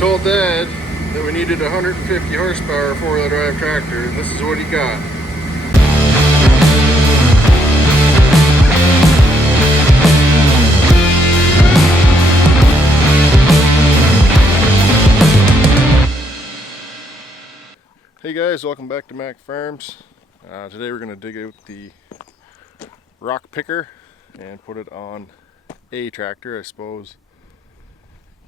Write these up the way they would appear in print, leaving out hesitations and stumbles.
told Dad that we needed 150 horsepower four-wheel drive tractor, and this is what he got. Hey guys, welcome back to Mac Farms. Today we're going to dig out the rock picker and put it on a tractor. I suppose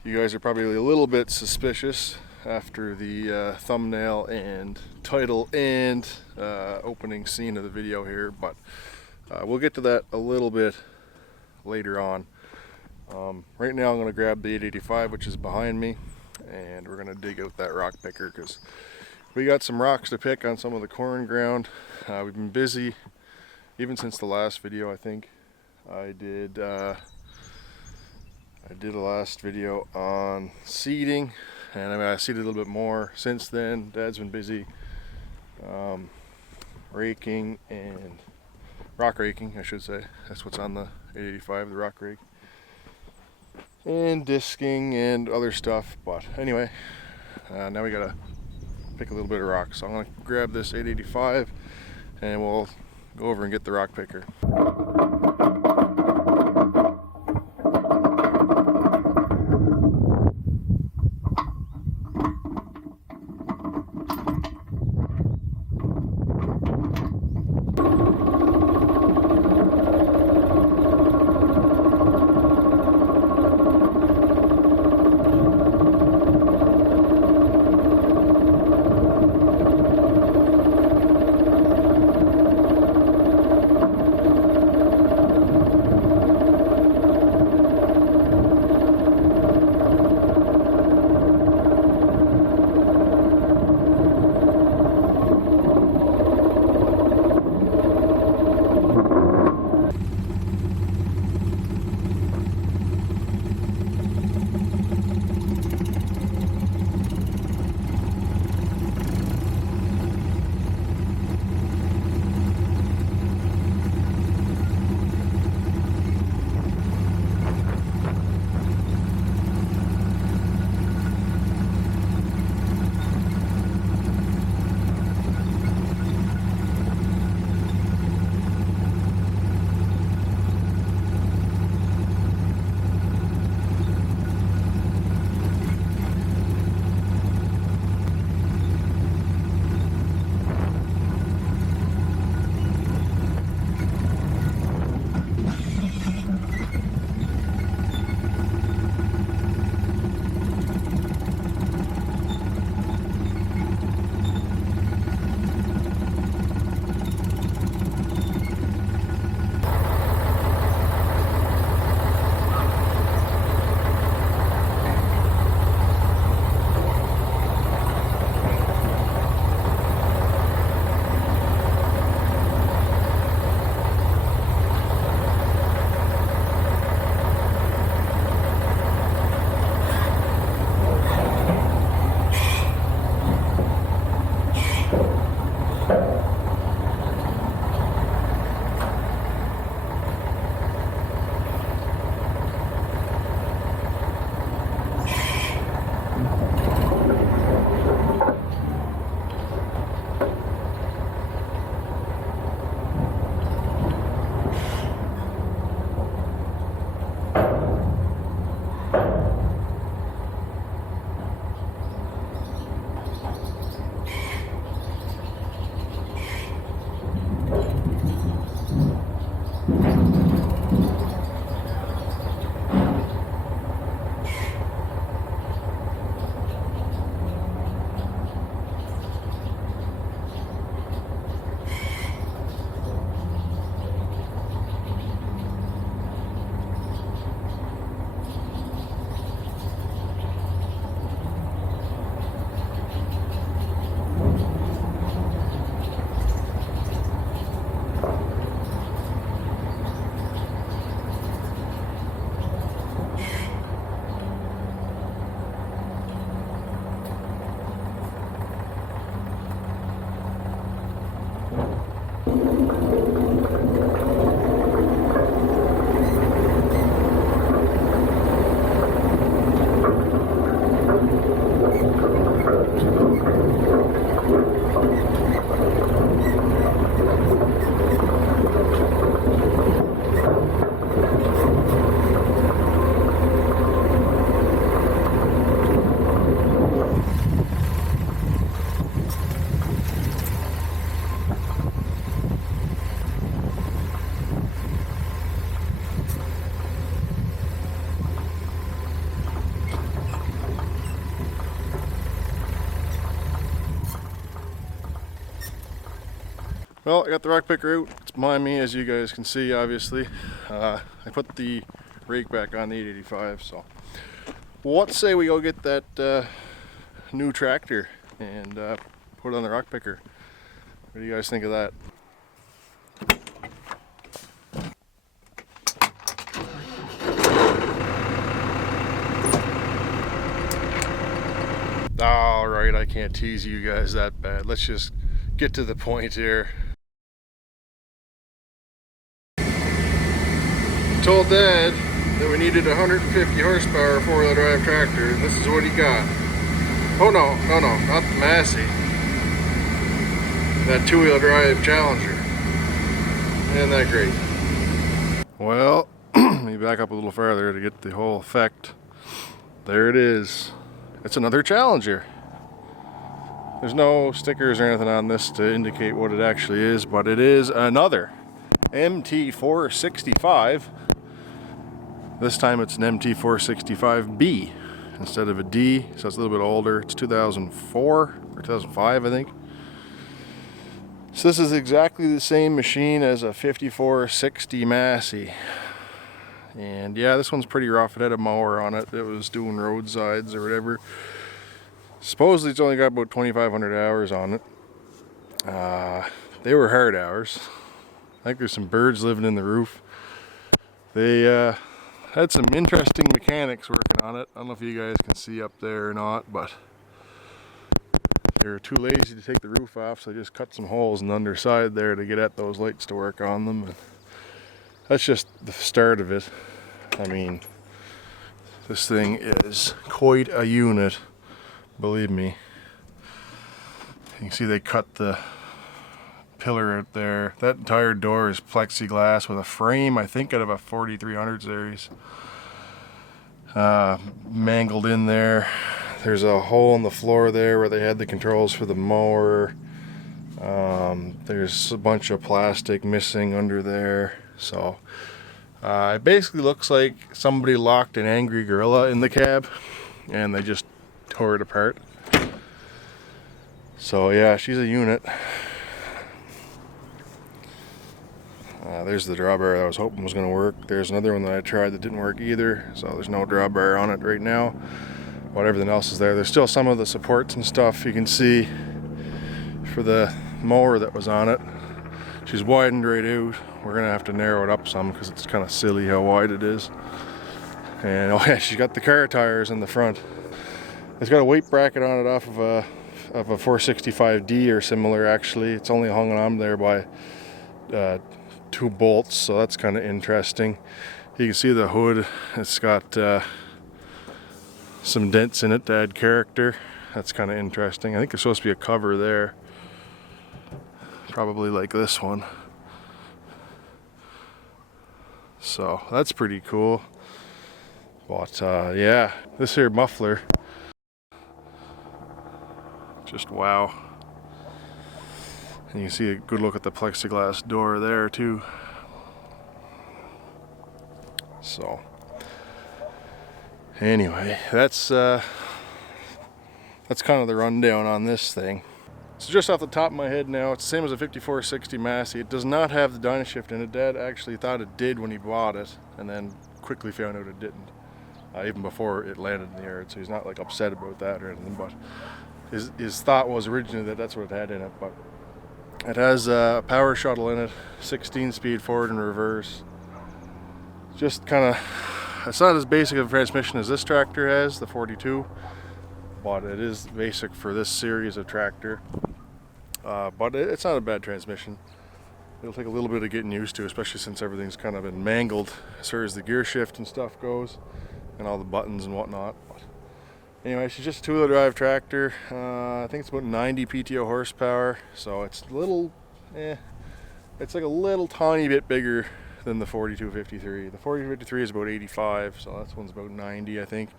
you guys are probably a little bit suspicious after the thumbnail and title and opening scene of the video here, but we'll get to that a little bit later on. Right now I'm going to grab the 885, which is behind me, and we're going to dig out that rock picker because we got some rocks to pick on some of the corn ground. We've been busy even since the last video. I think I did a last video on seeding, and I seeded a little bit more since then. Dad's been busy raking and rock raking, I should say. That's what's on the 885, the rock rake, and disking and other stuff. But anyway, now we gotta pick a little bit of rock. So I'm gonna grab this 885 and we'll go over and get the rock picker. Well, I got the rock picker out. It's behind me, as you guys can see, obviously. I put the rake back on the 885, so what say we go get that new tractor and put it on the rock picker. What do you guys think of that? Alright, I can't tease you guys that bad. Let's just get to the point here. Told Dad that we needed 150 horsepower four-wheel drive tractor. This is what he got. Oh no, not the Massey. That two-wheel drive Challenger. Isn't that great? Well, let me back up a little farther to get the whole effect. There it is. It's another Challenger. There's no stickers or anything on this to indicate what it actually is, but it is another MT465. This time it's an MT465B instead of a D, so it's a little bit older. It's 2004 or 2005, I think. So this is exactly the same machine as a 5460 Massey. And yeah, this one's pretty rough. It had a mower on it. It was doing roadsides or whatever. Supposedly it's only got about 2,500 hours on it. They were hard hours. I think there's some birds living in the roof. They had some interesting mechanics working on it. I don't know if you guys can see up there or not, but they were too lazy to take the roof off, so they just cut some holes in the underside there to get at those lights to work on them. And that's just the start of it. I mean, this thing is quite a unit, believe me. You can see they cut the pillar out there. That entire door is plexiglass with a frame, I think out of a 4300 series. Mangled in there. There's a hole in the floor there where they had the controls for the mower. There's a bunch of plastic missing under there. So it basically looks like somebody locked an angry gorilla in the cab and they just tore it apart. So yeah, she's a unit. There's the drawbar I was hoping was going to work. There's another one that I tried that didn't work either, so there's no drawbar on it right now, but everything else is there. There's still some of the supports and stuff you can see for the mower that was on it. She's widened right out. We're going to have to narrow it up some because it's kind of silly how wide it is. And oh yeah, she's got the car tires in the front. It's got a weight bracket on it off of a 465D or similar actually. It's only hung on there by 2 bolts, so that's kind of interesting. You can see the hood. It's got some dents in it to add character. That's kind of interesting. I think there's supposed to be a cover there, probably like this one. So that's pretty cool. But yeah, this here muffler, just wow. And you can see a good look at the plexiglass door there too. So anyway, that's kind of the rundown on this thing. So just off the top of my head now, it's the same as a 5460 Massey. It does not have the dynashift in it. Dad actually thought it did when he bought it, and then quickly found out it didn't, even before it landed in the yard. So he's not like upset about that or anything, but his thought was originally that that's what it had in it. But it has a power shuttle in it, 16-speed forward and reverse. Just kind of, it's not as basic of a transmission as this tractor has, the 42, but it is basic for this series of tractor. But it's not a bad transmission. It'll take a little bit of getting used to, especially since everything's kind of been mangled as far as the gear shift and stuff goes, and all the buttons and whatnot. But anyway, she's just a two-wheel drive tractor. I think it's about 90 PTO horsepower, so it's a little, it's like a little tiny bit bigger than the 4253. The 4253 is about 85, so that one's about 90, I think.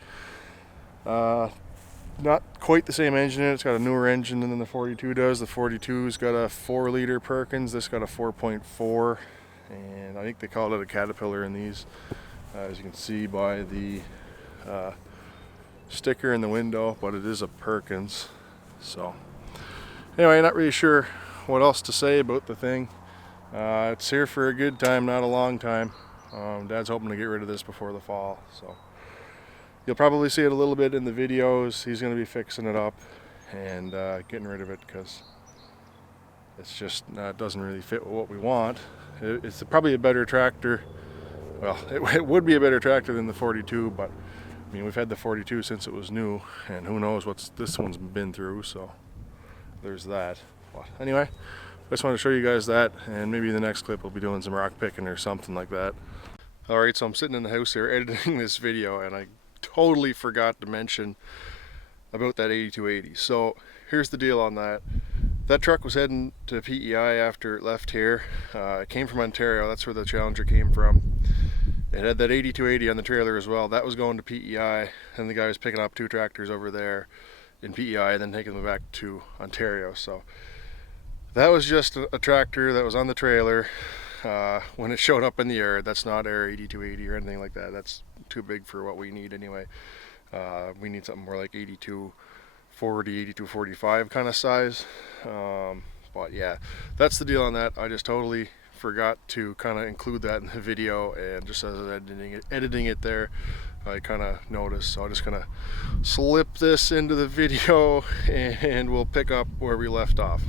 Not quite the same engine in it. It's got a newer engine than the 42 does. The 42's got a 4-liter Perkins. This got a 4.4, and I think they call it a Caterpillar in these, as you can see by the sticker in the window, but it is a Perkins. So anyway, not really sure what else to say about the thing. It's here for a good time, not a long time. Dad's hoping to get rid of this before the fall, so you'll probably see it a little bit in the videos. He's going to be fixing it up and getting rid of it because it's just it doesn't really fit what we want. It's probably a better tractor. Well, it would be a better tractor than the 42, but I mean, we've had the 42 since it was new, and who knows what this one's been through, so there's that. But anyway, I just wanted to show you guys that, and maybe in the next clip we'll be doing some rock picking or something like that. Alright, so I'm sitting in the house here editing this video, and I totally forgot to mention about that 8280. So here's the deal on that. That truck was heading to PEI after it left here. It came from Ontario, that's where the Challenger came from. It had that 8280 on the trailer as well. That was going to PEI, and the guy was picking up 2 tractors over there in PEI and then taking them back to Ontario. So that was just a tractor that was on the trailer when it showed up in the yard. That's not our 8280 or anything like that. That's too big for what we need anyway. We need something more like 8240, 8245 kind of size. But yeah, that's the deal on that. I just totally forgot to kind of include that in the video, and just as I was editing it there, I kind of noticed. So I'm just gonna slip this into the video and we'll pick up where we left off.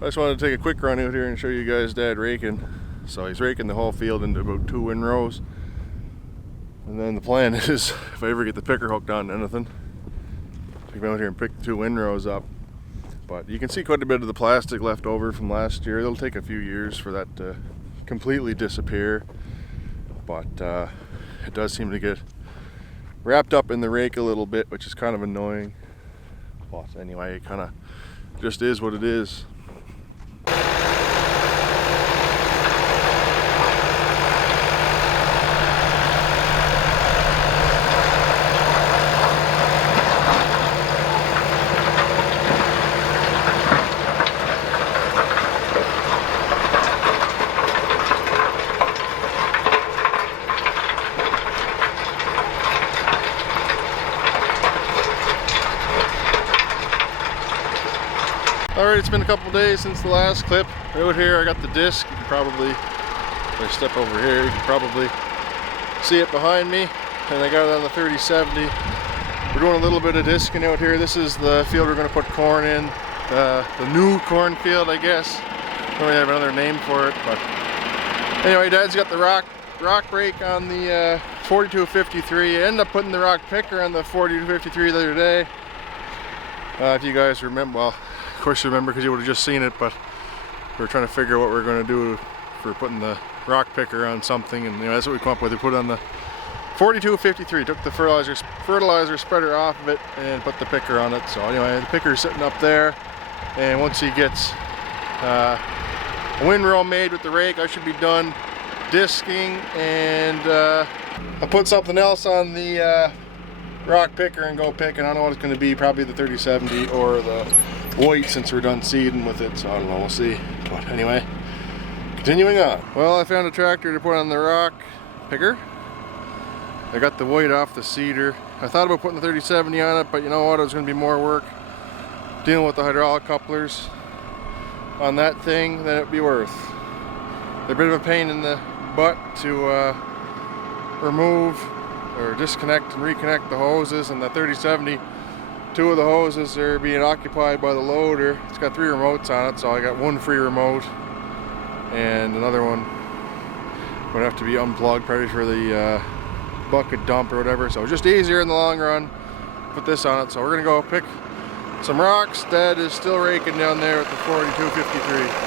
I just wanted to take a quick run out here and show you guys Dad raking. So he's raking the whole field into about 2 windrows. And then the plan is, if I ever get the picker hooked on anything, to come out here and pick the 2 windrows up. But you can see quite a bit of the plastic left over from last year. It'll take a few years for that to completely disappear. But it does seem to get wrapped up in the rake a little bit, which is kind of annoying. But anyway, it kind of just is what it is. Alright, it's been a couple days since the last clip. Out here I got the disc. You can probably, if I step over here, you can probably see it behind me. And I got it on the 3070. We're doing a little bit of discing out here. This is the field we're going to put corn in. The new corn field, I guess. I don't really have another name for it, but anyway, Dad's got the rock brake on the 4253. I ended up putting the rock picker on the 4253 the other day. If you guys remember, well, of course you remember because you would have just seen it, but we're trying to figure out what we're going to do for putting the rock picker on something, and that's what we come up with. We put it on the 4253, took the fertilizer spreader off of it and put the picker on it. So anyway, the picker's sitting up there, and once he gets a windrow made with the rake, I should be done disking, and I'll put something else on the rock picker and go pick, and I don't know what it's going to be, probably the 3070 or the white, since we're done seeding with it, so I don't know, we'll see. But anyway, continuing on. Well, I found a tractor to put on the rock picker. I got the white off the cedar. I thought about putting the 3070 on it, but you know what, it was going to be more work dealing with the hydraulic couplers on that thing than it'd be worth. They're a bit of a pain in the butt to remove or disconnect and reconnect the hoses, and the 3070, 2 of the hoses are being occupied by the loader. It's got 3 remotes on it, so I got 1 free remote, and another one would have to be unplugged probably for the bucket dump or whatever. So it's just easier in the long run to put this on it. So we're gonna go pick some rocks. Dad is still raking down there with the 4253.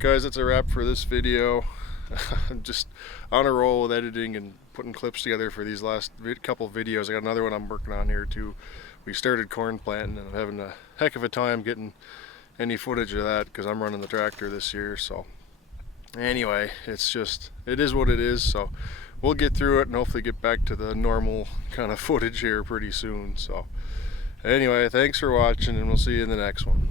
guys, that's a wrap for this video. I'm just on a roll with editing and putting clips together for these last couple videos. I got another one I'm working on here too. We started corn planting and I'm having a heck of a time getting any footage of that because I'm running the tractor this year. So anyway, it is what it is. So we'll get through it and hopefully get back to the normal kind of footage here pretty soon. So anyway, thanks for watching and we'll see you in the next one.